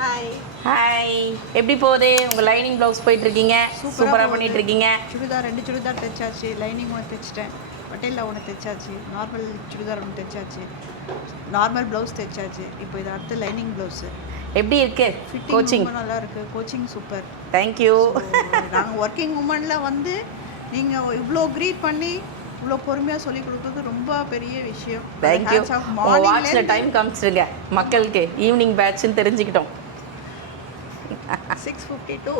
Hi. Hi, எப்படி போகுது? உங்கள் லைனிங் ப்ளவுஸ் போயிட்டுருக்கீங்க, சூப்பராக பண்ணிகிட்ருக்கீங்க. சுடிதார் 2 சுடிதார் தைச்சாச்சு, லைனிங் ஒன்று தைச்சிட்டேன், பட்டேலில் ஒன்று தைச்சாச்சு, நார்மல் சுடிதார் ஒன்று தைச்சாச்சு, நார்மல் ப்ளவுஸ் தைச்சாச்சு. இப்போ இது அடுத்து லைனிங் ப்ளவுஸு. எப்படி இருக்கு கோச்சிங்? ரொம்ப நல்லா இருக்குது, கோச்சிங் சூப்பர். தேங்க்யூ. நாங்கள் ஒர்க்கிங் உமனில் வந்து நீங்கள் இவ்வளோ க்ரீட் பண்ணி இவ்வளோ பொறுமையாக சொல்லி கொடுக்குறது ரொம்ப பெரிய விஷயம். தேங்க்யூ. வாட்சில் டைம் காமிச்சிருங்க மக்களுக்கு, ஈவினிங் பேட்ச்னு தெரிஞ்சுக்கிட்டோம். 6:52.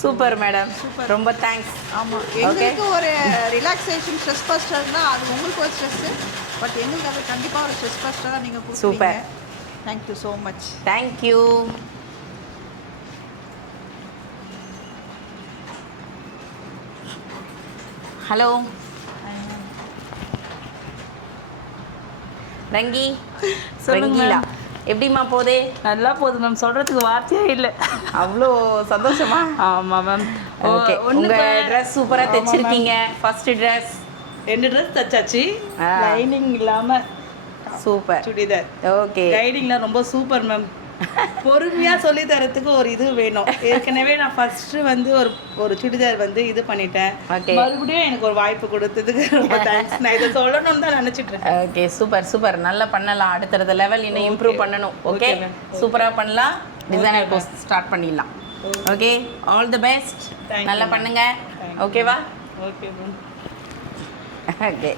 சூப்பர் மேடம், ரொம்ப தேங்க்ஸ். ஆமாம், எங்களுக்கு ஒரு ரிலாக்ஸேஷன் ஸ்ட்ரெஸ் பஸ்டர்னா அது உங்களுக்கு ஒரு ஸ்ட்ரெஸ்ஸு, பட் எங்களுக்கு அது கண்டிப்பாக ஒரு ஸ்ட்ரெஸ் பஸ்டராக நீங்கள் கொடுப்பீங்க. Super, thank you so much. Thank you. Hello Rangi, Rangeela, எப்படிம்மா போதே? நல்லா போகுது மேம், சொல்கிறதுக்கு வார்த்தையே இல்லை. அவ்வளோ சந்தோஷமா? ஆமாம் மேம். ஓகே, உங்கள் ட்ரெஸ் சூப்பராக தைச்சிருக்கீங்க. ஃபர்ஸ்ட் ட்ரெஸ் 2 ட்ரெஸ் தைச்சாச்சு, லைனிங் இல்லாமல். சூப்பர் சுடிதார். ஓகே, கைடிங்லாம் ரொம்ப சூப்பர் மேம். பொறுமையாக சொல்லி தரத்துக்கு ஒரு இது வேணும். ஏற்கனவே நான் ஃபர்ஸ்ட்டு வந்து ஒரு சுடிதார் வந்து இது பண்ணிட்டேன். மறுபடியும் எனக்கு ஒரு வாய்ப்பு கொடுத்ததுக்கு ரொம்ப தேங்க்ஸ். நான் இதை சொல்லணும்னு தான் நினச்சிட்டு இருக்கேன். ஓகே, சூப்பர் சூப்பர், நல்லா பண்ணலாம். அடுத்தடுத்த லெவல் இன்னும் இம்ப்ரூவ் பண்ணணும். ஓகே, சூப்பராக பண்ணலாம். டிசைனர் கோர்ஸ் ஸ்டார்ட் பண்ணிடலாம். Okay, all the best. நல்லா பண்ணுங்க. ஓகேவா? Okay ma'am. ஓகே.